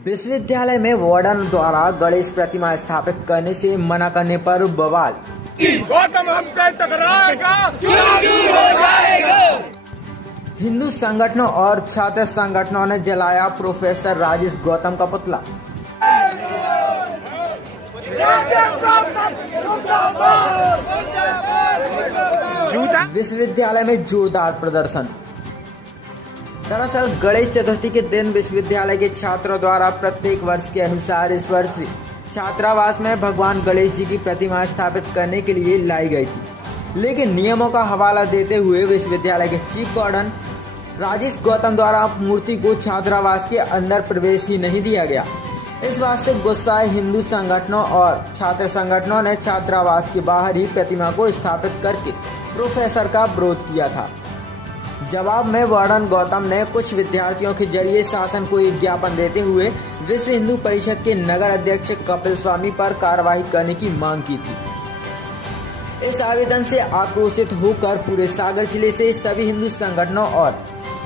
विश्वविद्यालय में वार्डन द्वारा गणेश प्रतिमा स्थापित करने से मना करने पर बवाल। गौतम हमसे टकराएगा, क्यों हो जाएगा। हिंदू संगठनों और छात्र संगठनों ने जलाया प्रोफेसर राजेश गौतम का पुतला। विश्वविद्यालय में जोरदार प्रदर्शन। दरअसल गणेश चतुर्थी के दिन विश्वविद्यालय के छात्रों द्वारा प्रत्येक वर्ष के अनुसार इस वर्ष छात्रावास में भगवान गणेश जी की प्रतिमा स्थापित करने के लिए लाई गई थी, लेकिन नियमों का हवाला देते हुए विश्वविद्यालय के चीफ वार्डन राजेश गौतम द्वारा मूर्ति को छात्रावास के अंदर प्रवेश ही नहीं दिया गया। इस बात से गुस्साए हिंदू संगठनों और छात्र संगठनों ने छात्रावास के बाहर ही प्रतिमा को स्थापित करके प्रोफेसर का विरोध किया था। जवाब में वार्डन गौतम ने कुछ विद्यार्थियों के जरिए शासन को एक ज्ञापन देते हुए विश्व हिंदू परिषद के नगर अध्यक्ष कपिल स्वामी पर कार्रवाई करने की मांग की थी। इस आवेदन से आक्रोशित होकर पूरे सागर जिले से सभी हिंदू संगठनों और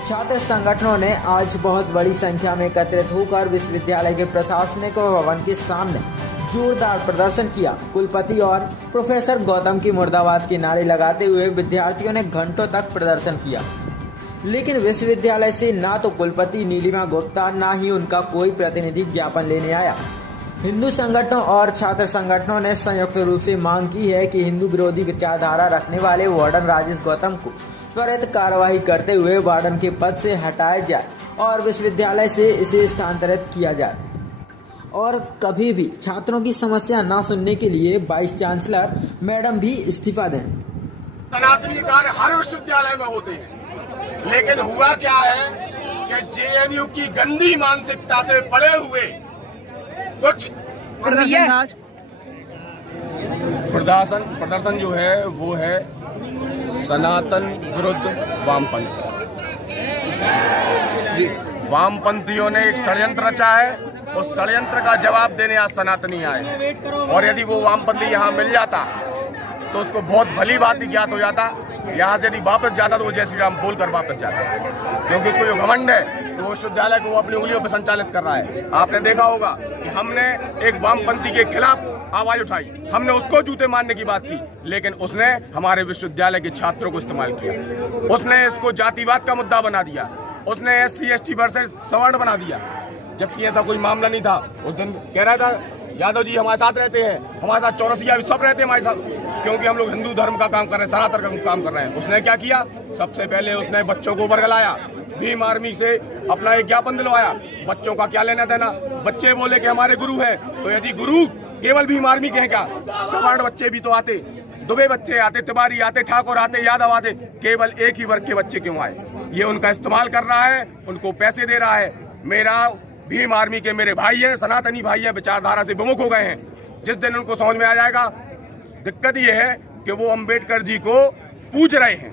छात्र संगठनों ने आज बहुत बड़ी संख्या में एकत्रित होकर विश्वविद्यालय के प्रशासनिक भवन के सामने जोरदार प्रदर्शन किया। कुलपति और प्रोफेसर गौतम की मुर्दाबाद के नारे लगाते हुए विद्यार्थियों ने घंटों तक प्रदर्शन किया, लेकिन विश्वविद्यालय से ना तो कुलपति नीलिमा गुप्ता ना ही उनका कोई प्रतिनिधि ज्ञापन लेने आया। हिंदू संगठनों और छात्र संगठनों ने संयुक्त रूप से मांग की है कि हिंदू विरोधी विचारधारा रखने वाले वार्डन राजेश गौतम को त्वरित कार्रवाई करते हुए वार्डन के पद से हटाया जाए और विश्वविद्यालय से इसे स्थानांतरित किया जाए और कभी भी छात्रों की समस्या ना सुनने के लिए वाइस चांसलर मैडम भी इस्तीफा दें। सनातनी कार्य हर विश्वविद्यालय में होते हैं, लेकिन हुआ क्या है कि जेएनयू की गंदी मानसिकता से पड़े हुए कुछ प्रदर्शन जो है वो है सनातन विरुद्ध वामपंथी। वामपंथियों ने एक षड्यंत्र रचा है, उस षड्यंत्र का जवाब देने आज सनातनी आए, और यदि वो वामपंथी यहाँ मिल जाता तो उसको बहुत भली बात ही ज्ञात हो जाता। यहाँ से यदि वापस जाता तो वो जय श्री राम बोलकर वापस जाता, क्योंकि उसको जो घमंड है तो वो विश्वविद्यालय को वो अपनी उंगलियों पर संचालित कर रहा है। आपने देखा होगा कि हमने एक वामपंथी के खिलाफ आवाज उठाई, हमने उसको जूते मारने की बात की, लेकिन उसने हमारे विश्वविद्यालय के छात्रों को इस्तेमाल किया। उसने इसको जातिवाद का मुद्दा बना दिया, उसने SC/ST वर्सेस सवर्ण बना दिया, जबकि ऐसा कोई मामला नहीं था। उस दिन कह रहा था यादव जी हमारे साथ रहते हैं, हमारे साथ चौरसिया भी सब रहते हैं हमारे साथ, क्योंकि हम लोग हिंदू धर्म का काम कर रहे हैं, सनातन का काम कर रहे हैं। उसने क्या किया, सबसे पहले उसने बच्चों को बरगलाया, भीम आर्मी से अपना एक ज्ञापन दिलवाया। बच्चों का क्या लेना देना, बच्चे बोले कि हमारे गुरु हैं, तो यदि गुरु केवल भीम आर्मी के हैं क्या, सवर्ण बच्चे भी तो आते, दुबे बच्चे आते, तिवारी आते, ठाकुर आते, यादव आते, केवल एक ही वर्ग के बच्चे क्यों आए। ये उनका इस्तेमाल कर रहा है, उनको पैसे दे रहा है। मेरा भीम आर्मी के मेरे भाई हैं, सनातनी भाई हैं, विचारधारा से विमुख हो गए हैं। जिस दिन उनको समझ में आ जाएगा, दिक्कत ये है कि वो अंबेडकर जी को पूज रहे हैं,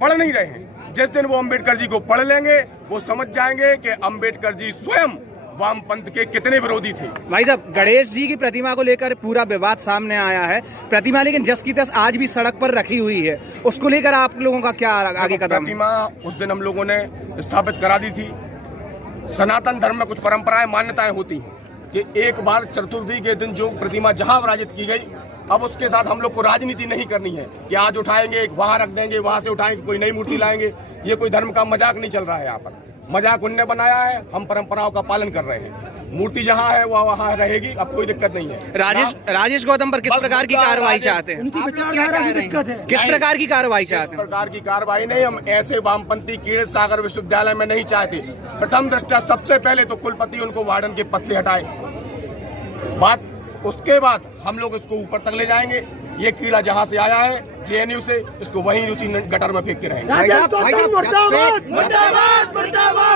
पढ़ नहीं रहे हैं। जिस दिन वो अंबेडकर जी को पढ़ लेंगे, वो समझ जाएंगे कि अंबेडकर जी स्वयं वामपंथ के कितने विरोधी थे। भाई साहब, गणेश जी की प्रतिमा को लेकर पूरा विवाद सामने आया है। प्रतिमा लेकिन जस की तस आज भी सड़क पर रखी हुई है, उसको लेकर आप लोगों का क्या आगे कदम? प्रतिमा उस दिन हम लोगों ने स्थापित करा दी थी। सनातन धर्म में कुछ परंपराएं, मान्यताएं होती हैं कि एक बार चतुर्थी के दिन जो प्रतिमा जहां विराजित की गई, अब उसके साथ हम लोग को राजनीति नहीं करनी है कि आज उठाएंगे वहां रख देंगे, वहां से उठाएंगे कोई नई मूर्ति लाएंगे। ये कोई धर्म का मजाक नहीं चल रहा है। यहाँ पर मजाक उनने बनाया है, हम परंपराओं का पालन कर रहे हैं। मूर्ति जहाँ है वह वहाँ रहेगी, अब कोई दिक्कत नहीं है। राजेश गौतम पर किस प्रकार की कार्रवाई चाहते हैं? उनकी विचारधारा की दिक्कत है। किस प्रकार की कार्रवाई चाहते हैं? किस प्रकार की कार्रवाई नहीं, हम ऐसे वामपंथी कीड़े सागर विश्वविद्यालय में नहीं चाहते। प्रथम दृष्टया सबसे पहले तो कुलपति उनको वार्डन के पद से हटाए, बात उसके बाद हम लोग इसको ऊपर तक ले जाएंगे। ये कीड़ा जहाँ से आया है जेएनयू से, इसको वहीं उसी गटर में फेंकते रहेंगे।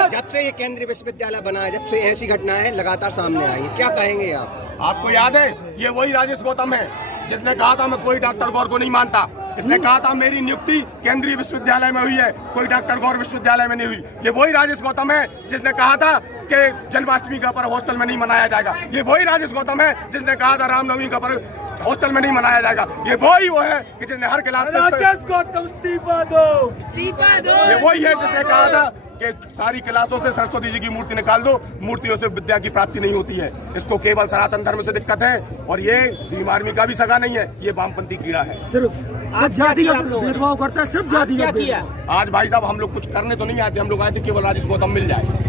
जब से ये केंद्रीय विश्वविद्यालय बना है, जब से ऐसी घटनाएं लगातार सामने आई, क्या कहेंगे आप? आपको याद है, ये वही राजेश गौतम है जिसने कहा था मैं कोई डॉक्टर गौर को नहीं मानता। इसने कहा था मेरी नियुक्ति केंद्रीय विश्वविद्यालय में हुई है, कोई डॉक्टर गौर विश्वविद्यालय में नहीं हुई। ये वही राजेश गौतम है जिसने कहा था कि जन्माष्टमी का पर्व हॉस्टल में नहीं मनाया जाएगा। ये वही राजेश गौतम है जिसने कहा था रामनवमी का पर्व हॉस्टल में नहीं मनाया जाएगा। ये वही वो है कि जिसने हर क्लास से गौतम इस्तीफा दो। ये वही है जिसने कहा था कि सारी क्लासों से सरस्वती जी की मूर्ति निकाल दो, मूर्तियों से विद्या की प्राप्ति नहीं होती है। इसको केवल सनातन धर्म से दिक्कत है और ये भीम आर्मी का भी सगा नहीं है, ये वामपंथी कीड़ा है। सिर्फ जातिगत भेदभाव करता है, सिर्फ जातिगत। आज भाई साहब हम लोग कुछ करने तो नहीं आते, हम लोग आए थे केवल राजेश गौतम मिल जाए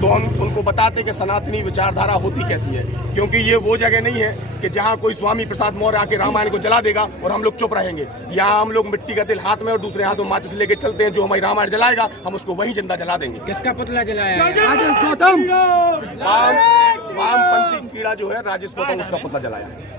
तो हम उनको बताते कि सनातनी विचारधारा होती कैसी है, क्योंकि ये वो जगह नहीं है कि जहाँ कोई स्वामी प्रसाद मौर्य आके रामायण को जला देगा और हम लोग चुप रहेंगे। यहाँ हम लोग मिट्टी का तिल हाथ में और दूसरे हाथों में माचिस लेके चलते हैं, जो हमारी रामायण जलाएगा हम उसको वही जिंदा जला देंगे। किसका पुतला जलाया है? राजेश गौतम। वामपंथी कीड़ा जो है राजेश गौतम, उसका पुतला जलाया है।